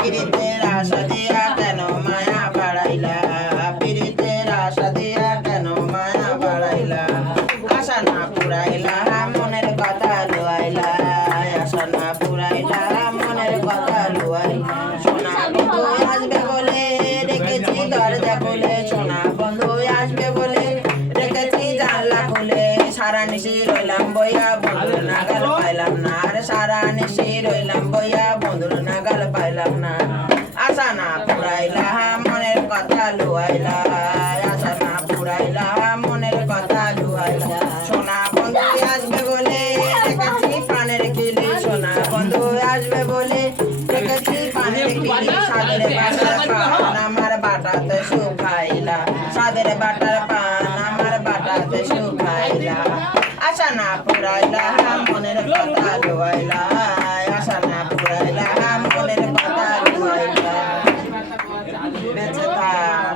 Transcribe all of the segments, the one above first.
পিরিতের আশা দিয়া কেন মায়া বাড়াইলা পিরিতের আশা দিয়া কেন মায়া বাড়াইলা আশা না পুরাইলা মনের কথা লুয়াইলা আশা না পুরাইলা মনের কথা লুয়াইলা সোনা বন্ধু আসবে বলে রেখেছি দরজা খুলে সোনা বন্ধু আসবে বলে রেখেছি জানলা খুলে সারা নিশি রইলাম বইয়া বন্ধুর নাগাল পাইলাম না আর সারা নিশি রইলাম বইয়া বন্ধুর নাগাল পাইলাম না আশা না পুরাইলা মনের কথা লুয়াইলা আশা না পুরাইলা মনের কথা লুয়াইলা সোনা বন্ধু আসবে বলে রেখেছি পানের কিলি সোনা বন্ধু আসবে বলে রেখেছি পানের কিলি সাদের বাটার পান আমার বাটাতে শুকাইলা সাদের বাটার পান আমার বাটাতে শুকাইলা আশা না পুরাইলা মনের কথা লুয়াইলা আশা না পুরাইলা মনের কথা লুয়াইলা বেঁচে থাক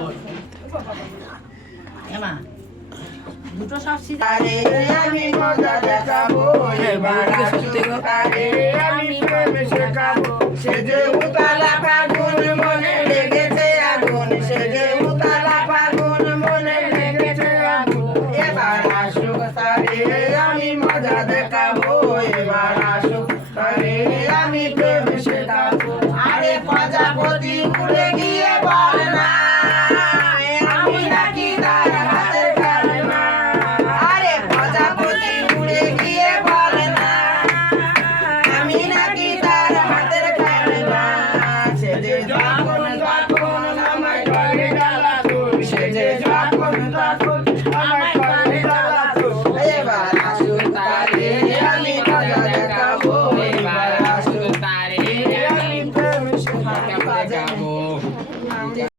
দুটো সব আরে আমি মজা দেখাবো এবার আসুক আরে আমি প্রেম শেখাবো সে যে উতালা ফাগুন মনে লেগেছে আগুন সে যে উতালা ফাগুন মনে লেগেছে আগুন এবার আসুক তারে আমি মজা দেখাবো এবার আসুক তারে আমি প্রেম শেখাবো আরে প্রজাপতি উড়ে গিয়ে বল না আমি নাকি তার হাতের খেলনা আরে প্রজাপতি উড়ে গিয়ে বল না আমি নাকি তার হাতের খেলনা সে যে যখন তখন আমায় করে জ্বালাতো সে যে যখন তখন আমায় করে জ্বালাতো এবার